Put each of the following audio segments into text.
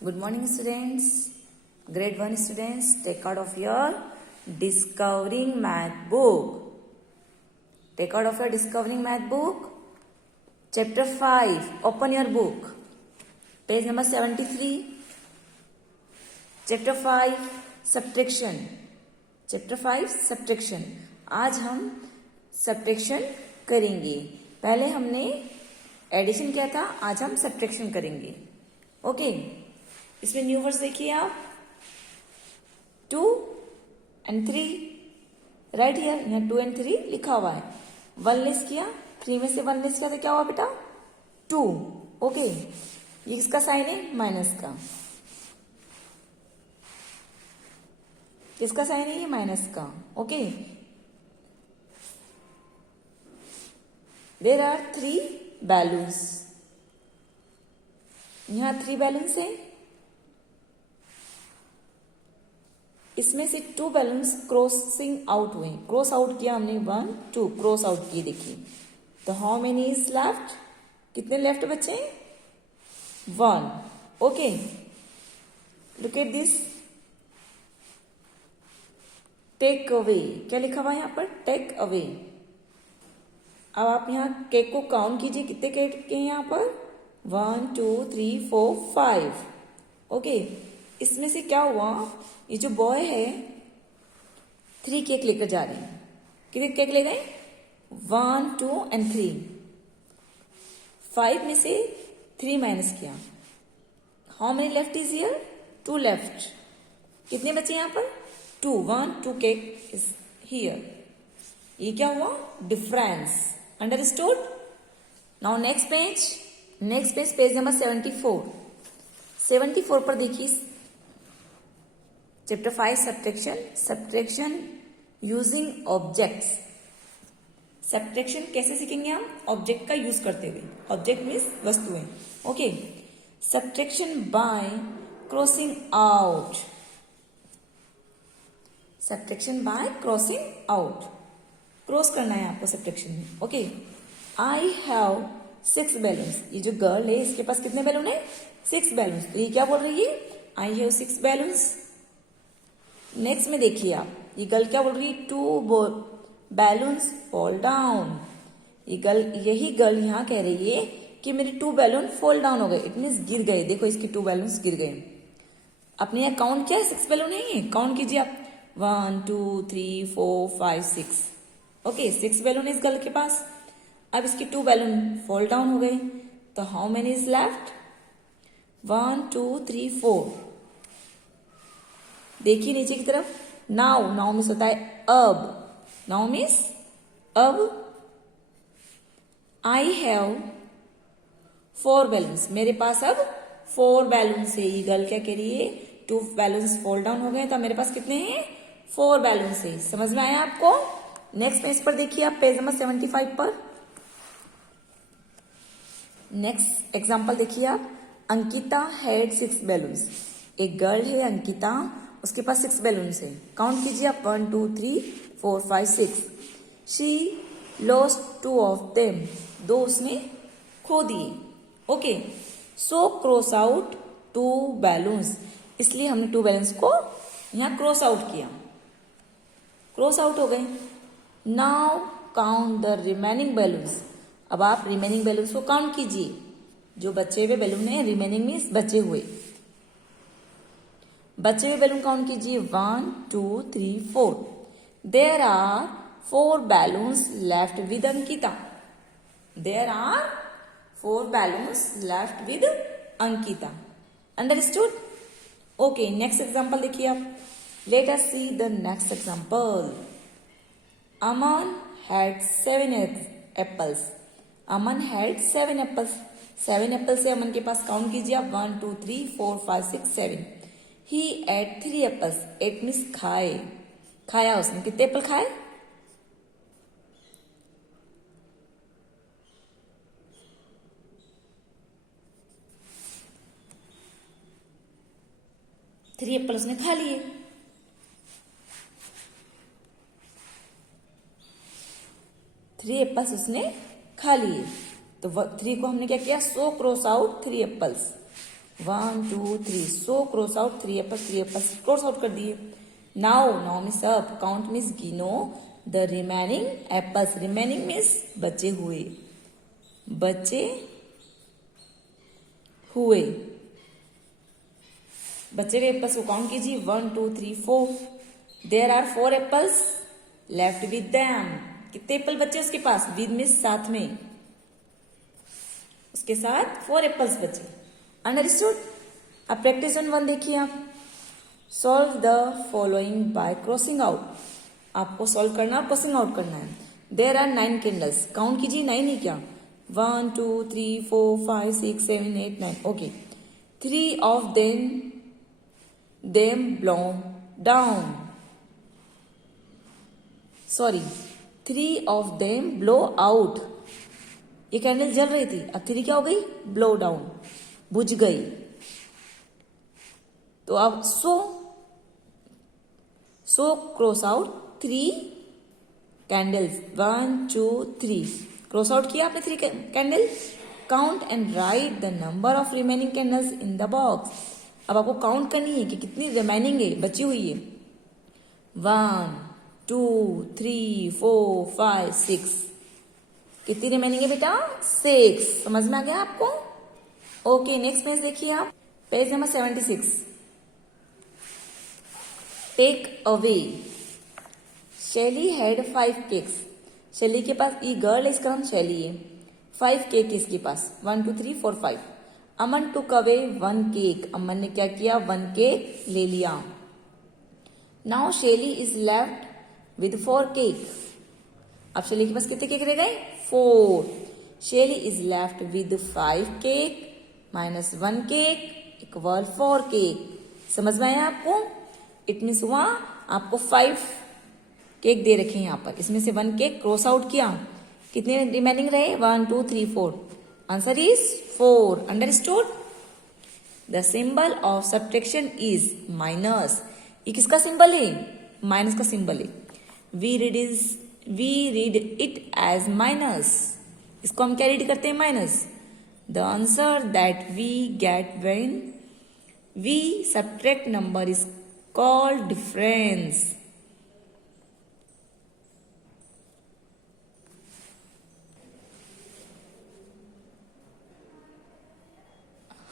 Good morning, students. Grade 1 students, take out of your Discovering Math book. Take out of your Discovering Math book. Chapter 5. Open your book. Page number 73. Chapter 5. Subtraction. Chapter 5. Subtraction. आज हम subtraction करेंगे. पहले हमने addition किया था, आज हम subtraction करेंगे. ओके, इसमें न्यू वर्ड्स देखिए आप. 2 and 3 राइट हियर. यहाँ 2 and 3 लिखा हुआ है. 1 लेस किया, 3 में से 1 लेस किया तो क्या हुआ बेटा? 2. ओके, ये किसका साइन है? माइनस का. किसका साइन है? ये माइनस का. Okay, there are 3 balloons. यहां 3 बैलून्स है. इसमें से 2 बैलून्स क्रॉसिंग आउट हुए. क्रॉस आउट किया हमने, 1 2 क्रॉस आउट किए. देखिए तो हाउ मेनी इज लेफ्ट? कितने लेफ्ट बचे? 1. Okay, look at this. Take away. क्या लिखा हुआ है यहां पर? Take away. अब आप यहाँ केक को काउंट कीजिए. कितने केक के यहाँ पर? 1 2 3 4 5. ओके, इसमें से क्या हुआ? ये जो बॉय है 3 केक लेकर जा रहे हैं. कितने केक ले गए? 1 2 and 3. 5 में से 3 माइनस किया. How many left is here? 2 left. कितने बचे यहाँ पर? 2. 1 2 केक इज हियर. ये क्या हुआ? Difference. Understood? Now next page. Next page, page number 74. 74 पर देखिए chapter 5 subtraction. Subtraction using objects. Subtraction कैसे सीखेंगे हम? ऑब्जेक्ट का यूज करते हुए. ऑब्जेक्ट मीन्स वस्तुएं. Okay, subtraction bye crossing out. Subtraction bye crossing out. Cross करना है आपको सब्ट्रैक्शन में. Okay, I have 6 balloons. ये जो गर्ल है इसके पास कितने बैलून है? 6 बैलून्स. तो ये क्या बोल रही है? I have 6 balloons. नेक्स्ट में देखिए आप, ये गर्ल क्या बोल रही है? 2 बैलून्स फॉल डाउन. यही गर्ल यहाँ कह रही है कि मेरे 2 बैलून फॉल डाउन हो गए. इट मीन्स गिर गए. देखो इसके 2 बैलून्स गिर गए. आपने यहाँ काउंट किया? 6 बैलून है ये. काउंट कीजिए आप. 1 2 3 4 5 6. ओके, 6 बैलून इस गर्ल के पास. अब इसके 2 बैलून फॉल डाउन हो गए. तो हाउ मेनी इज लेफ्ट? 1 2 3 4. देखिए नीचे की तरफ. नाउ. नाउ मीन्स होता है अब. नाउ मीन्स अब. I have 4 balloons. मेरे पास अब 4 बैलून्स है. ये गर्ल क्या कह रही है? 2 बैलून्स फॉल डाउन हो गए. तो मेरे पास कितने हैं? 4 बैलून्स है. समझ में आया आपको? नेक्स्ट पेज पर देखिए आप, पेज नंबर 75 पर. नेक्स्ट एग्जाम्पल देखिए आप. Ankita had 6 balloons. एक गर्ल है अंकिता, उसके पास 6 बैलून्स है. काउंट कीजिए आप. 1 2 3 4 5 6. She lost 2 of them. 2 उसने खो दिए. Okay, so cross out 2 balloons. इसलिए हमने 2 बैलून्स को यहाँ क्रॉस आउट किया. क्रॉस आउट हो गए. Now count the remaining balloons. अब आप रिमेनिंग बैलून्स को काउंट कीजिए. जो बचे हुए बैलून है, रिमेनिंग मीन्स बचे हुए. बचे हुए बैलून काउंट कीजिए. 1 2 3 4. There are 4 balloons left with Ankita. There are 4 balloons left with Ankita. Understood? Okay, next example देखिए आप. Let us see the next example. Aman had 7 apples. Aman had 7 apples. 7 apple से अमन के पास काउंट कीजिए आप. 1 2 3 4 5 6 7. ही एट 3 एप्पल्स. 8 मीन्स खाए. खाया उसने. कितने एप्पल खाए? 3 एप्पल उसने खा लिए. थ्री एप्पल्स उसने खा लिए. तो 3 को हमने क्या किया? So cross out 3 apples. 1 2 3 so cross out 3 apples cross out कर दिए. नाउ मीन्स अब, काउंट मीन्स गिनो the remaining apples. Remaining means बचे हुए. बचे हुए एप्पल्स को काउंट कीजिए. 1 2 3 4. There are 4 apples left with them. कितने एप्पल बचे उसके पास? विद मीन्स साथ में, उसके साथ 4 एप्पल्स बचे. अंडरस्टूड. अब प्रैक्टिस ऑन 1 देखिए आप. Solve the following bye crossing out. आपको सॉल्व करना और क्रॉसिंग आउट करना है. There are 9 candles. काउंट कीजिए. 9 ही क्या? 1 2 3 4 5 6 7 8 9. Okay. 3 of them blow down. Sorry, 3 of them blow out. ये कैंडल जल रही थी, अब 3 क्या हो गई? ब्लो डाउन, बुझ गई. तो अब so cross out 3 candles. 1 2 3 cross out किया आपने 3 candle. Count and right the number of remaining candles in the box. अब आपको काउंट करनी है कि कितनी रिमेनिंग है, बची हुई है. 1 2 3 4 5 6. कितनी रिमेनिंग है बेटा? 6. समझ में आ गया आपको? ओके. नेक्स्ट पेज देखिए आप. Page number 76. Take away. Shaili had 5 cakes. Shaili के पास, ये गर्ल है, इसका नाम शैली है. 5 केक इसके पास. 1 2 3 4 5. अमन टुक अवे 1 केक. अमन ने क्या किया? 1 केक ले लिया. नाउ शैली इज लेफ्ट विद 4 केक. अब शैली के पास कितने केक रह गए? 4. शैली is left with 5 cake minus 1 cake equal 4 cake. समझ में आया आपको? इट मीन्स हुआ आपको 5 केक दे रखे हैं यहाँ पर. इसमें से 1 केक क्रॉस आउट किया. कितने रिमेनिंग रहे? 1 2 3 4. Answer is 4. Understood. The symbol of subtraction is minus. ये किसका सिंबल है? माइनस का सिंबल है. We read it as minus. इसको हम क्या रीड करते हैं? Minus. The answer that we get when we subtract number is called difference.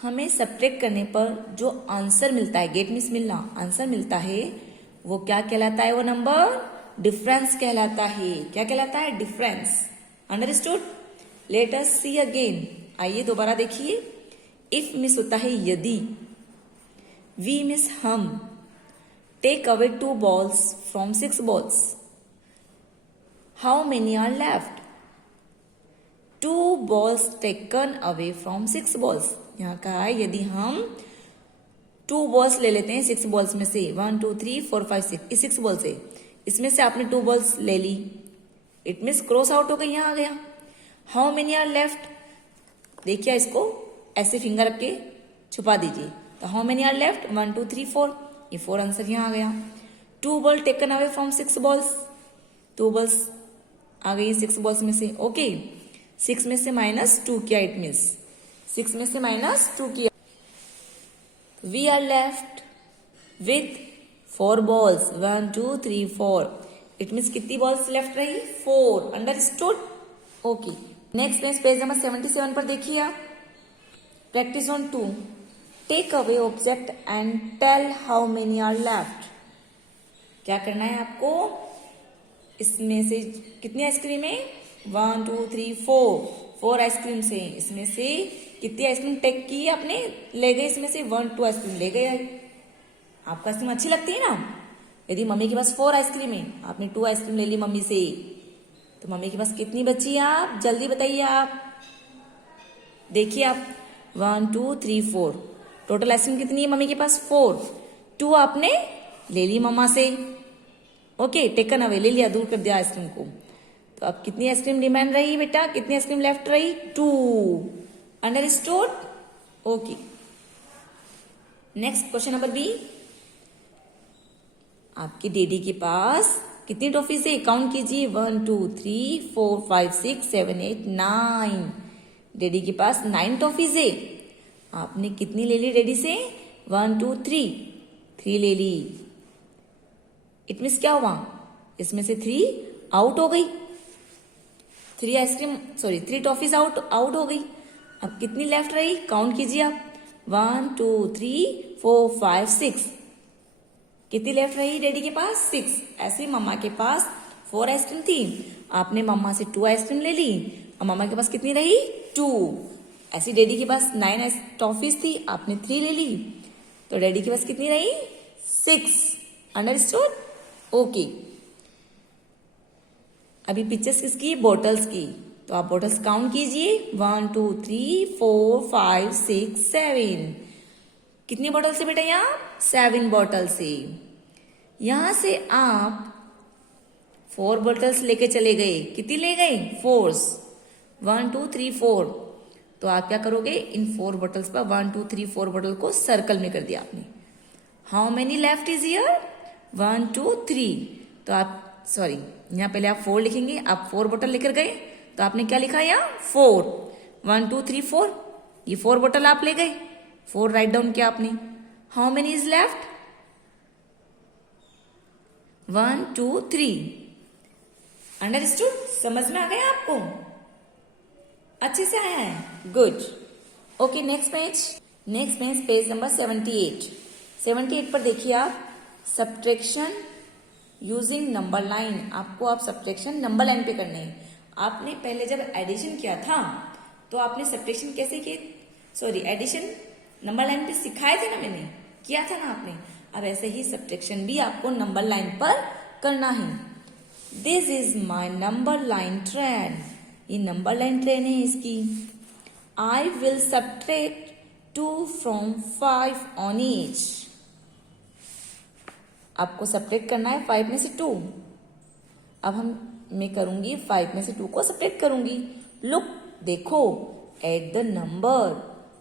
हमें सब्ट्रैक्ट करने पर जो आंसर मिलता है, गेट मीन्स मिलना, आंसर मिलता है, वो क्या कहलाता है? वो नंबर डिफरेंस कहलाता है. क्या कहलाता है? Difference. Understood. Let us see again. आइए दोबारा देखिए. इफ मीन्स होता है यदि. वी मीन्स हम. Take away 2 balls from 6 balls. How many are left? 2 balls taken away from 6 balls. यहाँ कहा है यदि हम 2 balls ले लेते हैं 6 balls में से. 1 2 3 4 5 6. इस 6 balls है, इसमें से आपने 2 balls ले ली. इट मीन्स क्रॉस आउट हो गई. यहाँ आ गया. How many are left? देखिए इसको ऐसे फिंगर रख के छुपा दीजिए. तो हाउ मेनी आर लेफ्ट? 1 2 3 4. ये 4 आंसर यहाँ आ गया. 2 balls taken away from 6 balls. 2 balls आ गई 6 balls में से. ओके. 6 में से माइनस 2 किया. इट मीन्स 6 में से माइनस 2 किया. We are left with 4 balls. 1 2 3 4. It means कितनी बॉल्स लेफ्ट रही? 4. Understood. Okay. Next page number 77 पर देखिए आप. Practice on 2. Take away object and tell how many are left. क्या करना है आपको? इसमें से कितनी आइसक्रीम है? 1 2 3 4. 4 आइसक्रीम से. इसमें से कितनी आइसक्रीम टेक की आपने? ले गए. इसमें से 1 2 आइसक्रीम ले गए. आपको आइसक्रीम अच्छी लगती है ना? यदि मम्मी के पास 4 आइसक्रीम है, आपने 2 आइसक्रीम ले ली मम्मी से, तो मम्मी के पास कितनी बची? आप जल्दी बताइए. आप देखिए आप. 1 2 3 4. टोटल आइसक्रीम कितनी है मम्मी के पास? 4. 2 आपने ले ली मम्मा से. ओके. टेकन अवे, ले लिया, दूर कर दिया आइसक्रीम को. तो अब कितनी आइसक्रीम रिमेन रही बेटा? कितनी आइसक्रीम लेफ्ट रही? 2. Understood. Okay. Next question number B. आपके डैडी के पास कितनी टॉफीज है? काउंट कीजिए. 1 2 3 4 5 6 7 8 9. डैडी के पास 9 टॉफीज है. आपने कितनी ले ली डैडी से? 1 2 3, 3 ले ली। इट मीन्स क्या हुआ? इसमें से 3 आउट हो गई। 3 टॉफीज आउट हो गई। अब कितनी लेफ्ट रही? काउंट कीजिए आप। 1 2 3 4 5 6। कितनी लेफ्ट रही डैडी के पास? 6। ऐसे ही मम्मा के पास 4 आइसक्रीम थी। आपने मम्मा से 2 आइसक्रीम ले ली और मम्मा के पास कितनी रही? 2। ऐसी डैडी के पास 9 टॉफीज थी, आपने 3 ले ली, तो डैडी के पास कितनी रही? 6। अंडरस्टूड? ओके। अभी पिक्चर्स किसकी? बॉटल्स की। तो आप बॉटल्स काउंट कीजिए। 1 2 3 4 5 6 7। कितनी बॉटल से बेटा? यहाँ 7 बॉटल से। यहां से आप 4 बॉटल्स लेके चले गए। कितनी ले गए? 4। 1 2 3 4। तो आप क्या करोगे? इन 4 बॉटल्स पर 1 2 3 4 बॉटल को सर्कल में कर दिया आपने। How many left is here? 1 2 3। तो आप यहाँ पहले आप 4 लिखेंगे। आप 4 बॉटल लेकर गए तो आपने क्या लिखा? यहाँ 4। 1 2 3 4। ये 4 बॉटल आप ले गए। 4 राइट डाउन किया आपने। How many is left? 1 2 3। Understood? समझ में आ गया आपको? अच्छे से आया है? Good. Okay, next page page number 78। 78 पर देखिए आप, सब्ट्रैक्शन यूजिंग नंबर लाइन। आपको आप सब्ट्रैक्शन नंबर लाइन पे करने हैं। आपने पहले जब एडिशन किया था तो आपने सब्ट्रैक्शन कैसे किए? एडिशन नंबर लाइन पे सिखाए थे ना, मैंने किया था ना आपने। अब ऐसे ही सब्ट्रैक्शन भी आपको नंबर लाइन पर करना है। This is my number line train. ये नंबर लाइन ट्रेन है इसकी। I will subtract 2 from 5 on each। आपको सब्ट्रैक्ट करना है 5 में से 2। अब मैं करूंगी 5 में से 2 को सब्ट्रैक्ट करूंगी। लुक, देखो, at the number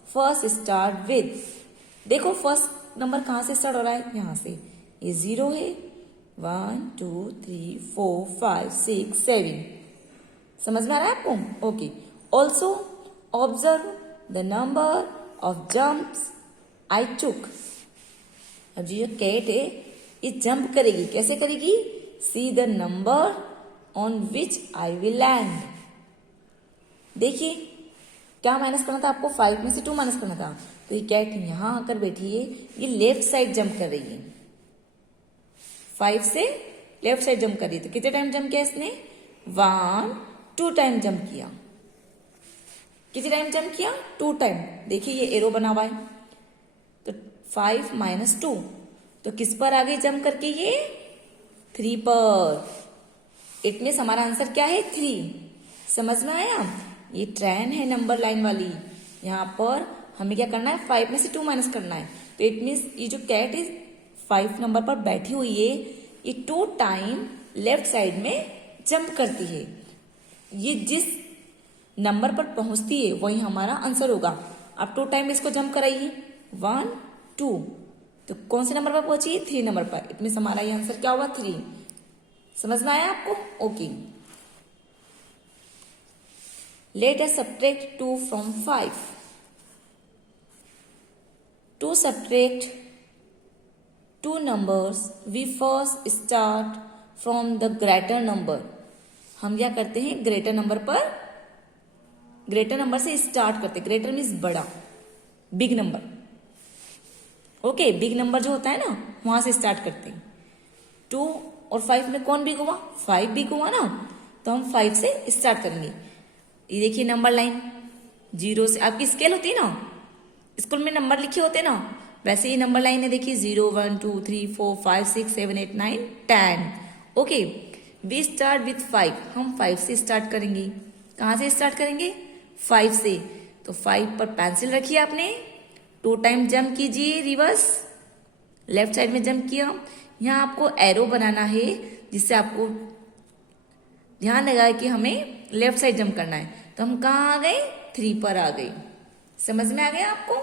first start with. देखो फर्स्ट नंबर कहां से स्टार्ट हो रहा है? यहां से। ये 0 है। 1 2 3 4 5 6 7। समझ में आ रहा है आपको? Okay. Also observe the number of jumps I took. अब जो कैट है ये जंप करेगी। कैसे करेगी? See the number on which I will land. देखिए क्या माइनस करना था आपको? 5 में से 2 माइनस करना था। तो ये कैट यहां आकर बैठी है, ये लेफ्ट साइड जंप कर रही है। 5 से लेफ्ट साइड जंप कर रही है। तो कितने टाइम जंप किया इसने? 1 2 टाइम जंप किया। कितने टाइम जंप किया? 2 टाइम। देखिए ये एरो बना हुआ है। तो 5 - 2, तो किस पर आगे जंप करके? ये 3 पर। इट मीन्स हमारा आंसर क्या है? 3। समझ में आया? ये ट्रेन है नंबर लाइन वाली। यहाँ पर हमें क्या करना है? 5 में से 2 माइनस करना है। तो इट मीन्स ये जो कैट इज 5 नंबर पर बैठी हुई है, ये 2 टाइम लेफ्ट साइड में जंप करती है। ये जिस नंबर पर पहुंचती है वही हमारा आंसर होगा। अब 2 टाइम इसको जंप कराइए। 1 2। तो कौन से नंबर पर पहुंची? 3 नंबर पर। इट मीन्स हमारा ये आंसर क्या हुआ? 3। समझ में आया आपको? Okay. Late us subtract 2 from 5। To subtract 2 numbers, we first start from the greater number। हम क्या करते हैं? ग्रेटर नंबर से स्टार्ट करते हैं। ग्रेटर मीन्स बड़ा, big number. Okay, big number जो होता है ना, वहां से स्टार्ट करते हैं। 2 और 5 में कौन बिग हुआ? 5 बिग हुआ ना, तो हम 5 से स्टार्ट करेंगे। ये देखिए नंबर लाइन 0 से। आपकी स्केल होती है ना, स्कूल में नंबर लिखे होते हैं ना, वैसे ही नंबर लाइन है। देखिए 0 1 2 3 4 5 6 7 8 9 10। Okay, we start with 5। हम 5 से स्टार्ट करेंगे। कहां से स्टार्ट करेंगे? 5 से। तो 5 पर पेंसिल रखिए आपने। 2 टाइम जंप कीजिए रिवर्स, लेफ्ट साइड में जंप किया। यहाँ आपको एरो बनाना है जिससे आपको ध्यान लगा कि हमें लेफ्ट साइड जंप करना है। तो हम कहाँ आ गए? 3 पर आ गए। समझ में आ गया आपको?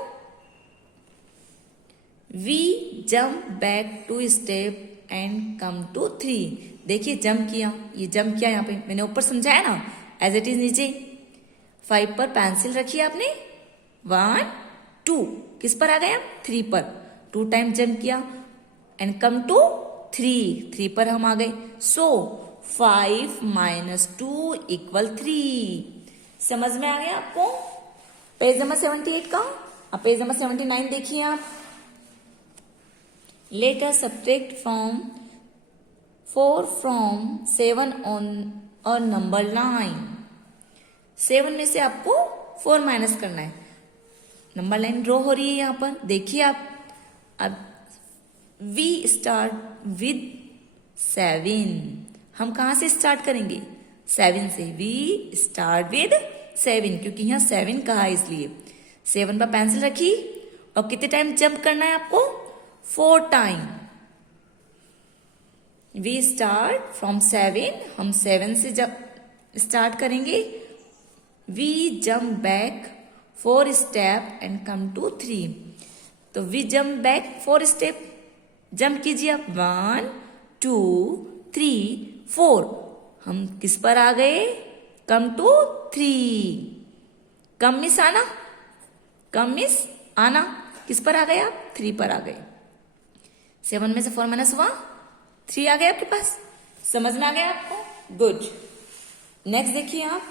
We jump back 2 step and come to 3। देखिए जंप किया, ये जंप किया। यहाँ पे मैंने ऊपर समझाया ना, एज इट इज नीचे। 5 पर पेंसिल रखी आपने। 1 2 किस पर आ गए हम 3 पर 2 टाइम जंप किया एंड कम टू 3 पर हम आ गए सो 5 माइनस 2 इक्वल 3 समझ में आ गया आपको पेज नंबर 78 का अब पेज नंबर 79 देखिए आप let us subtract from 4 from 7 on a number line 7 में से आपको 4 माइनस करना है नंबर लाइन ड्रॉ हो रही है यहां पर देखिए आप अब वी स्टार्ट विद 7 हम कहां से स्टार्ट करेंगे 7 से वी स्टार्ट विद 7 क्योंकि यहां 7 कहा है इसलिए 7 पर पेंसिल रखी और कितने टाइम जंप करना है आपको 4 टाइम वी स्टार्ट फ्रॉम 7 हम 7 से जब स्टार्ट करेंगे we jump back 4 step and come to 3 तो we jump back 4 step jump कीजिए आप 1 2 3 4 हम किस पर आ गए कम टू 3 कम मिस आना किस पर आ गए आप 3 पर आ गए 7 में से 4 माइनस हुआ 3 आ गया आपके पास समझ में आ गया आपको गुड नेक्स्ट देखिए आप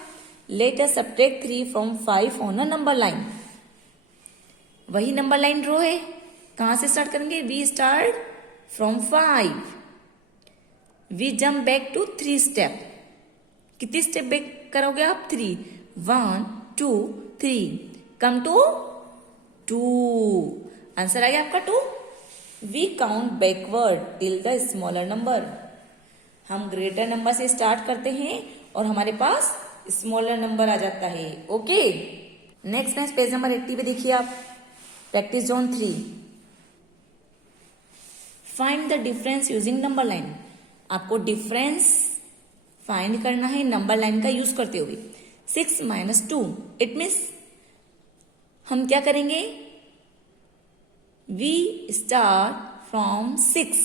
let us subtract 3 from 5 on a number line वही नंबर लाइन ड्रॉ है कहां से स्टार्ट करेंगे we start from 5 we jump back to 3 step कितने स्टेप बैक करोगे आप 3 1 2 3 कम टू 2 आंसर आ गया आपका 2 we count backward till the smaller number हम ग्रेटर नंबर से स्टार्ट करते हैं और हमारे पास स्मॉलर नंबर आ जाता है ओके नेक्स्ट पेज नंबर 80 पे देखिए आप practice zone 3 find the difference using number line आपको डिफरेंस फाइंड करना है नंबर लाइन का यूज करते हुए 6 माइनस 2 इट मीन्स हम क्या करेंगे वी स्टार्ट फ्रॉम 6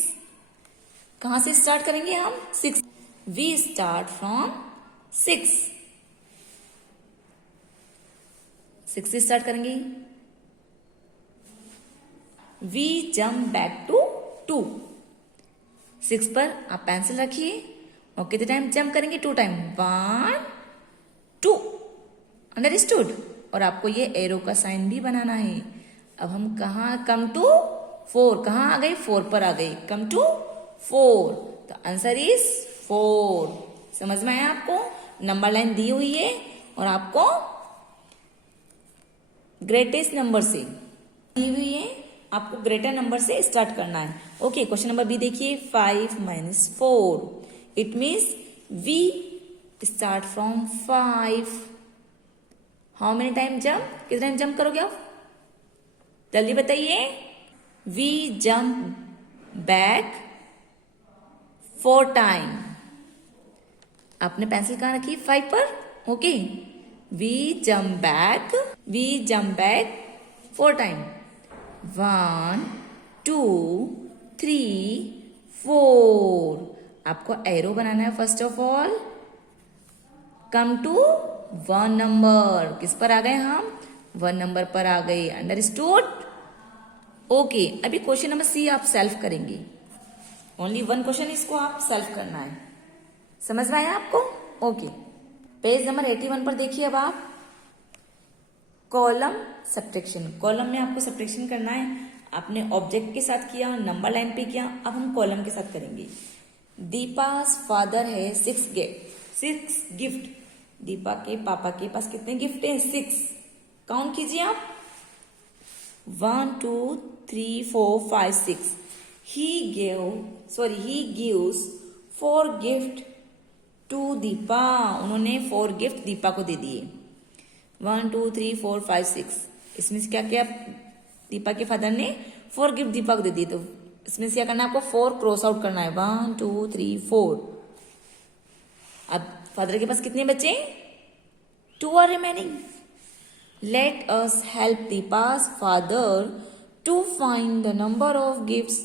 कहां से स्टार्ट करेंगे हम 6 वी स्टार्ट फ्रॉम 6 से स्टार्ट करेंगे वी जंप बैक टू 2 6 पर आप पेंसिल रखिए और कितने टाइम जंप करेंगे 2 टाइम 1 2 अंडरस्टूड और आपको ये एरो का साइन भी बनाना है अब हम कहा कम टू 4 कहां आ गए 4 पर आ गए कम टू 4 तो आंसर इज 4 समझ में आया आपको नंबर लाइन दी हुई है और आपको ग्रेटेस्ट नंबर से दी हुई है आपको ग्रेटर नंबर से स्टार्ट करना है ओके क्वेश्चन नंबर बी देखिए 5 minus 4 it means we start from 5 how many time jump कितने टाइम जंप करोगे आप जल्दी बताइए वी जंप बैक 4 टाइम आपने पेंसिल कहां रखी 5 पर okay we jump back 4 time 1 2 3 4 आपको एरो बनाना है first of all come to 1 number किस पर आ गए हम 1 नंबर पर आ गए अंडरस्टूड ओके अभी क्वेश्चन नंबर सी आप सेल्फ करेंगे ओनली 1 क्वेश्चन इसको आप सेल्फ करना है समझ में आया आपको ओके पेज नंबर 81 पर देखिए अब आप कॉलम सब्ट्रैक्शन कॉलम में आपको सब्ट्रैक्शन करना है आपने ऑब्जेक्ट के साथ किया नंबर लाइन पे किया अब हम कॉलम के साथ करेंगे दीपा's फादर है 6 गिफ्ट दीपा के पापा के पास कितने गिफ्ट हैं 6 काउंट कीजिए आप 1 2 3 4 5 6 he gives 4 gift to Deepa उन्होंने 4 गिफ्ट दीपा को दे दिए 1 2 3 4 5 6 इसमें से क्या क्या दीपा के फादर ने 4 गिफ्ट दीपा को दे दिए तो इसमें से क्या करना है आपको 4 क्रॉस आउट करना है 1 2 3 4 अब फादर के पास कितने बचे 2 are remaining let us help Deepa's father to find the number of gifts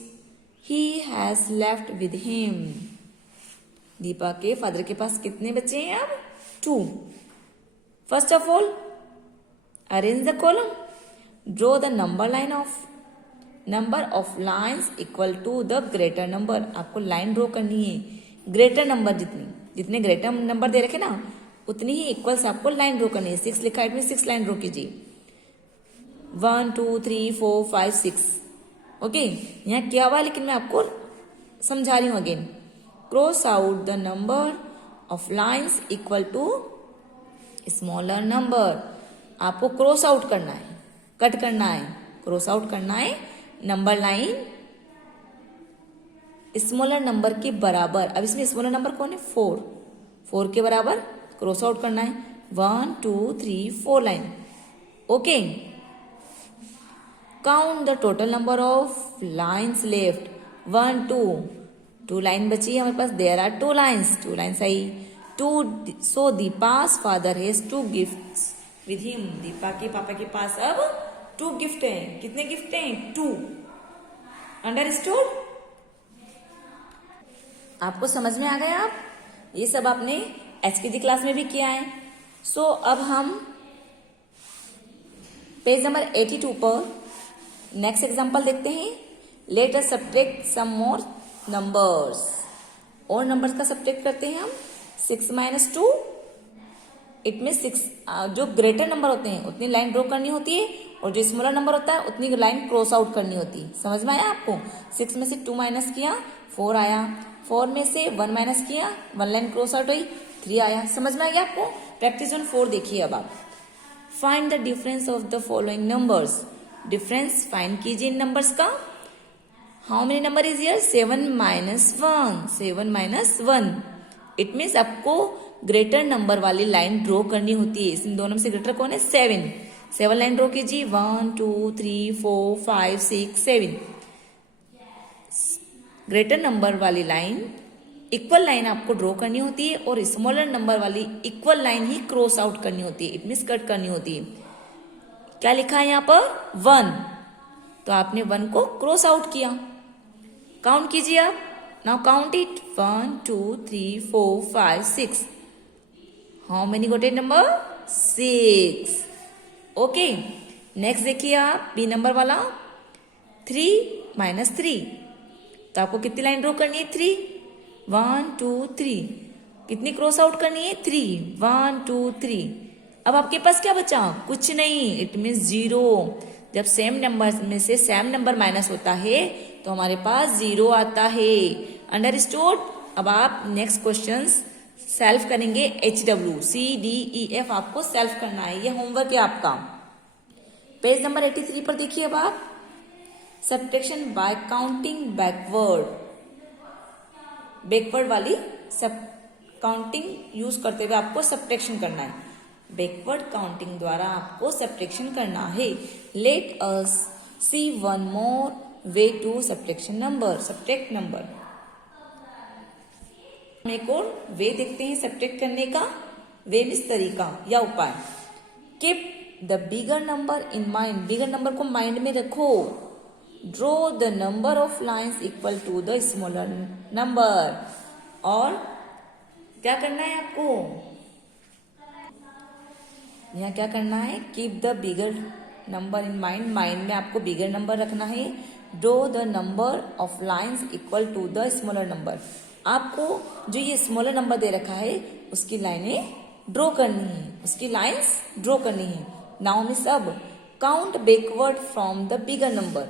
he has left with him Deepa के फादर के पास कितने बचे हैं अब 2 first of all arrange the column draw the number of lines equal to the greater number. आपको line draw करनी है, ग्रेटर नंबर जितने ग्रेटर नंबर दे रखे ना उतनी ही इक्वल से आपको लाइन ड्रॉ करनी है। 6 लिखा है, 6 लाइन ड्रॉ कीजिए। 1 2 3 4 5 6। ओके, यहाँ क्या हुआ लेकिन मैं आपको समझा रही हूँ again. Cross out the number of lines equal to smaller number. आपको क्रॉस आउट करना है, कट करना है, क्रॉस आउट करना है नंबर लाइन स्मॉलर नंबर के बराबर। अब इसमें स्मॉलर नंबर कौन है? 4 के बराबर क्रॉस आउट करना है। 1 2 3 4 line. Okay, count the total number of lines left. 1 2 line बची है हमारे पास। There are 2 lines I. 2 so Deepa's father has 2 gifts with him. Deepa के पापा के पास अब 2 गिफ्ट हैं। कितने गिफ्ट हैं? 2। अंडरस्टूड? आपको समझ में आ गया? आप ये सब आपने एचकेजी क्लास में भी किया है। सो अब हम पेज नंबर 82 पर नेक्स्ट एग्जांपल देखते हैं। लेट अस सब्ट्रैक्ट सम मोर नंबर्स। और नंबर्स का सब्ट्रैक्ट करते हैं हम। 6 - 2 इट में 6 जो ग्रेटर नंबर होते हैं उतनी लाइन ड्रॉ करनी होती है और जो स्मॉलर नंबर होता है उतनी लाइन क्रॉस आउट करनी होती है। समझ में आया आपको? 6 में से 2 माइनस किया 4 आया। 4 में से 1 माइनस किया 1 लाइन क्रॉस आउट हुई 3 आया। समझ में आ गया आपको? प्रैक्टिस ऑन 4 देखिए अब आप। Find the difference of the following numbers. Difference find कीजिए इन नंबर्स का। How many number is here? 7 - 1। 7 - 1 it means आपको ग्रेटर नंबर वाली लाइन ड्रॉ करनी होती है। इसमें 2 नंबर से ग्रेटर कौन है? 7 लाइन ड्रॉ कीजिए। 1 2 3 4 5 6 7। ग्रेटर नंबर वाली लाइन इक्वल लाइन आपको ड्रॉ करनी होती है और स्मॉलर नंबर वाली इक्वल लाइन ही क्रॉस आउट करनी होती है। इट मीन्स कट करनी होती है। क्या लिखा है यहाँ पर? 1। तो आपने 1 को क्रॉस आउट किया। काउंट कीजिए आप। Now count it. 1 2 3 4 5 6। How many got a number? 6। Okay, next देखिए आप बी नंबर वाला। 3 - 3 तो आपको कितनी लाइन ड्रॉ करनी है? 3। 1 2 3 कितनी क्रॉस आउट करनी है? 3। 1 2 3। अब आपके पास क्या बचा? कुछ नहीं। It means 0। जब सेम नंबर में से सेम नंबर माइनस होता है तो हमारे पास 0 आता है। अंडरस्टूड? अब आप नेक्स्ट क्वेश्चन सेल्फ करेंगे। HWCDEF आपको सेल्फ करना है। ये होमवर्क है आपका। पेज नंबर 83 पर देखिए अब आप। Subtraction bye counting backward. Backward वाली सब काउंटिंग यूज करते हुए आपको सब्ट्रैक्शन करना है। बैकवर्ड काउंटिंग द्वारा आपको सब्ट्रैक्शन करना है। Let us see one more way to subtraction number. Subtract number एक और वे देखते हैं सब्ट्रैक्ट करने का। वे मीन्स तरीका या उपाय। Keep the bigger number in mind. Bigger number को माइंड में रखो। Draw the number of lines equal to the smaller number. और क्या करना है आपको? यहाँ क्या करना है? Keep the bigger number in mind. Mind में आपको बिगर नंबर रखना है। Draw the number of lines equal to the smaller number. आपको जो ये स्मॉलर नंबर दे रखा है उसकी लाइनें ड्रॉ करनी है। उसकी लाइन्स ड्रॉ करनी है। नाउ मिस अब count backward from the bigger number.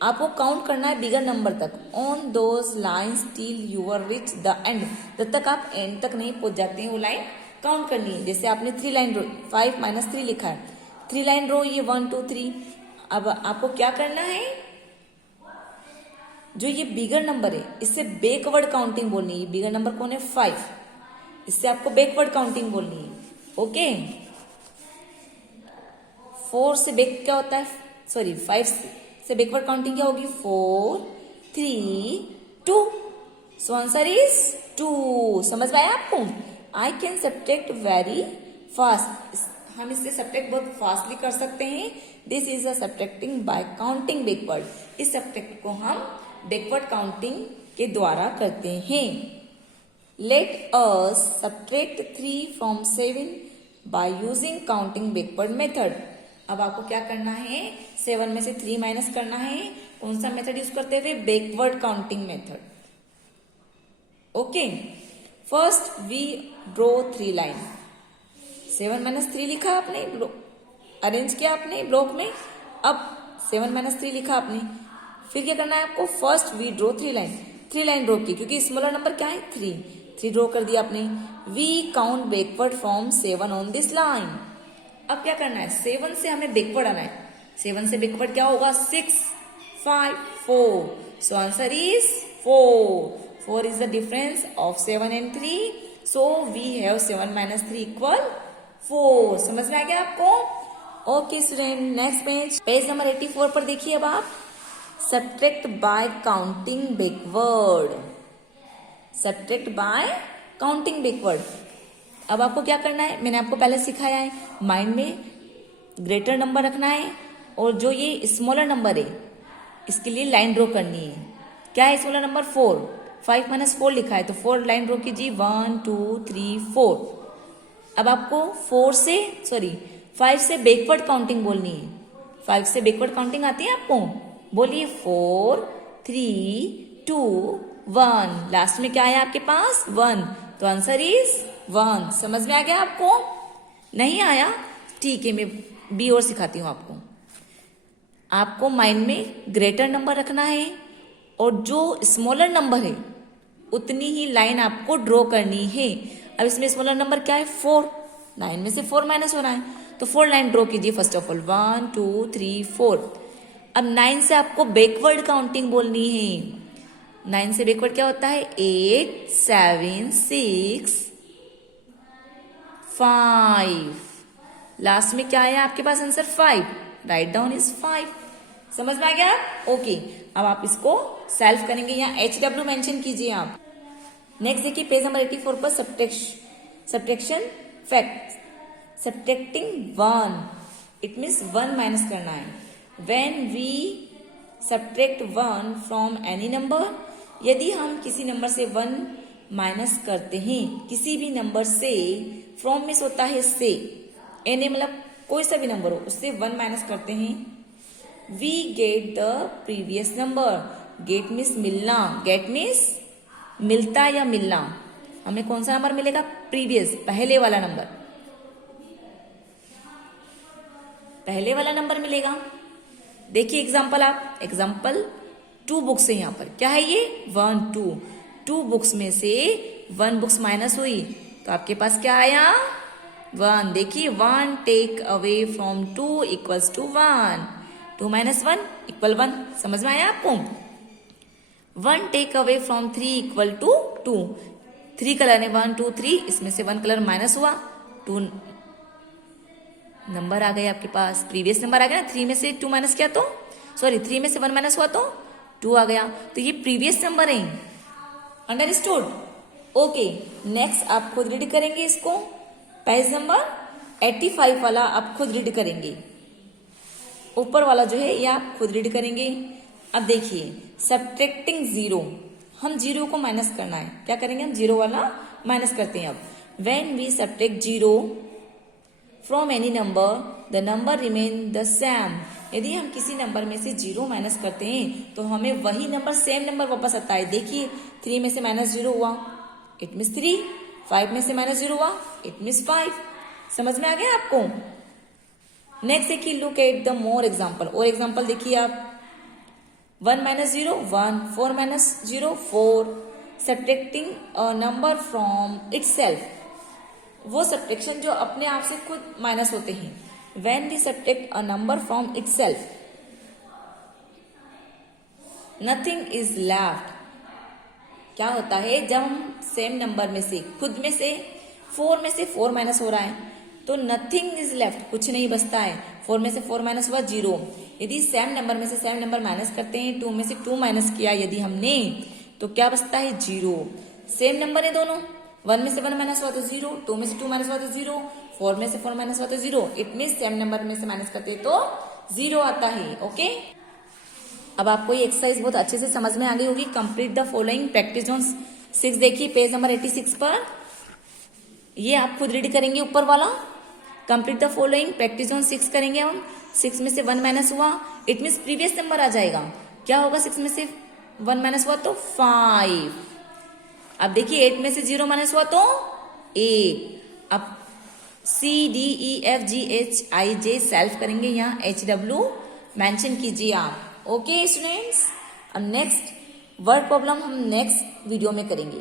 आपको काउंट करना है बिगर नंबर तक। On those lines till you are reach the end. जब तक आप एंड तक नहीं पहुंच जाते हैं वो लाइन काउंट करनी है। जैसे आपने 3 लाइन ड्रॉ 5 - 3 लिखा है। 3 लाइन ड्रॉ ये 1 2 3। अब आपको क्या करना है? जो ये बिगर नंबर है इससे बैकवर्ड काउंटिंग बोलनी है। बिगर नंबर कौन है? 5। इससे आपको बैकवर्ड काउंटिंग बोलनी है। ओके, 4 से बैक क्या होता है? सॉरी 5 से बैकवर्ड काउंटिंग क्या होगी? 4 3 2। So answer is 2। समझ में आया आपको? I can subtract very fast. हम इससे सब्ट्रैक्ट बहुत फास्टली कर सकते हैं। This is a subtracting bye counting backward. इस सब्ट्रैक्ट को हम बैकवर्ड काउंटिंग के द्वारा करते हैं। Late us subtract 3 from 7 by using counting backward method. अब आपको क्या करना है, 7 में से 3 माइनस करना है। कौन सा मेथड यूज करते हुए, backward counting method. Okay, first we draw 3 line. 7 minus 3 लिखा आपने, अरेंज किया आपने ब्लॉक में। अब 7 माइनस 3 लिखा आपने, फिर क्या करना है आपको, first we draw 3 line. 3 line draw की, क्योंकि स्मॉलर नंबर क्या है, 3 ड्रॉ कर दिया आपने। We count backward from 7 on this line. अब क्या करना है, 7 से हमें बैकवर्ड आना है। 7 से बैकवर्ड क्या होगा, 6, 5, 4। So answer is 4। 4 is the difference of 7 and 3. So we have 7 minus 3 equal 4. समझ में आ गया आपको? Okay student, next page number 84 पर देखिए। अब आप subtract bye counting backward. Subtract bye counting backward. अब आपको क्या करना है, मैंने आपको पहले सिखाया है, माइंड में ग्रेटर नंबर रखना है और जो ये स्मॉलर नंबर है इसके लिए लाइन ड्रॉ करनी है। क्या है स्मॉलर नंबर, 4। 5 माइनस 4 लिखा है तो 4 लाइन ड्रॉ कीजिए, 1 2 3 4। अब आपको 5 से बैकवर्ड काउंटिंग बोलनी है। 5 से बैकवर्ड काउंटिंग आती है आपको, बोलिए 4 3 2 1। लास्ट में क्या है आपके पास, 1, तो आंसर इज 1। समझ में आ गया आपको? नहीं आया, ठीक है, मैं बी और सिखाती हूं आपको। आपको माइंड में ग्रेटर नंबर रखना है और जो स्मॉलर नंबर है उतनी ही लाइन आपको ड्रॉ करनी है। अब इसमें स्मॉलर नंबर क्या है, 4। 9 में से 4 माइनस हो रहा है तो 4 लाइन ड्रॉ कीजिए फर्स्ट ऑफ ऑल, 1 2 3 4। अब 9 से आपको बैकवर्ड काउंटिंग बोलनी है। 9 से बैकवर्ड क्या होता है, 8 7 6 5। लास्ट में क्या है आपके पास आंसर, 5। Write down is 5। समझ में आ गया? ओके, अब आप इसको सेल्फ करेंगे, यहाँ HW मेंशन कीजिए आप। नेक्स्ट देखिए पेज नंबर 84 पर subtraction fact. Subtracting 1, it means 1 minus करना है। When we subtract 1 from any number, यदि हम किसी नंबर से 1 माइनस करते हैं, किसी भी नंबर से, फ्रॉम मिस होता है से, एनी मतलब कोई सा भी नंबर हो उससे 1 माइनस करते हैं, we get the previous number. Get means मिलना, गेट मीन्स मिलता या मिलना। हमें कौन सा नंबर मिलेगा, प्रीवियस, पहले वाला नंबर, पहले वाला नंबर मिलेगा। देखिए एग्जाम्पल, आप एग्जाम्पल 2 बुक्स है यहाँ पर, क्या है ये, 1 2। 2 बुक्स में से 1 बुक्स माइनस हुई तो आपके पास क्या आया, 1। देखिए 1 take away from 2 equals to 1। 2 minus 1 equal 1। समझ में आया आपको? 1 take away from 3 equal to 2। 3 colour है, 1 2 3, इसमें से 1 कलर माइनस हुआ, 2 नंबर आ गए आपके पास, प्रीवियस नंबर आ गया ना। 3 में से 2 माइनस किया तो, 3 में से 1 माइनस हुआ तो 2 आ गया, तो ये प्रीवियस नंबर है। अंडरस्टूड? ओके, नेक्स्ट आप खुद रीड करेंगे इसको। पेज नंबर 85 वाला आप खुद रीड करेंगे, ऊपर वाला जो है ये आप खुद रीड करेंगे। अब देखिए सब्ट्रैक्टिंग 0, हम 0 को माइनस करना है, क्या करेंगे हम, 0 वाला माइनस करते हैं। अब when we subtract 0 from any number the number remain the same. यदि हम किसी नंबर में से 0 माइनस करते हैं तो हमें वही नंबर, सेम नंबर वापस आता है। देखिए 3 में से माइनस 0 हुआ, इट मीन्स 3। 5 में से माइनस 0 हुआ, इट मीन्स 5। समझ में आ गया आपको? नेक्स्ट देखिए, look at the more example. और एग्जाम्पल देखिए आप, 1 minus 0 1, 4 minus 0 4। Subtracting a number from itself, वो सब्ट्रैक्शन जो अपने आप से खुद माइनस होते हैं। When we subtract a number from itself nothing is left. क्या होता है, जब हम सेम नंबर में से, खुद में से 4 में से 4 माइनस हो रहा है तो नथिंग इज लेफ्ट, कुछ नहीं बचता है। 4 में से 4 माइनस हुआ, 0। यदि सेम नंबर में से सेम नंबर माइनस करते हैं, 2 में से 2 माइनस किया यदि हमने, तो क्या बचता है, 0। सेम नंबर है दोनों, 1 में से 1 माइनस हुआ तो 0, 2 में से 2 माइनस हुआ तो 0, 4 में से 4 माइनस हुआ तो 0। इट मीन सेम नंबर में से माइनस करते हैं तो 0 आता है। ओके, अब आपको ये एक्सरसाइज बहुत अच्छे से समझ में आ गई होगी। Complete the following practice on 6। देखिए पेज नंबर 86 पर, ये आप खुद रीड करेंगे ऊपर वाला। Complete the following, practice on 6 करेंगे हम। 6 में से 1 माइनस हुआ, इट मीन्स प्रीवियस नंबर आ जाएगा। क्या होगा 6 में से 1 माइनस हुआ तो 5। अब देखिए 8 में से 0 माइनस हुआ तो 8। अब CDEFGHIJ सेल्फ करेंगे, यहाँ HW मेंशन कीजिए आप। ओके स्टूडेंट्स, अब नेक्स्ट वर्ड प्रॉब्लम हम नेक्स्ट वीडियो में करेंगे।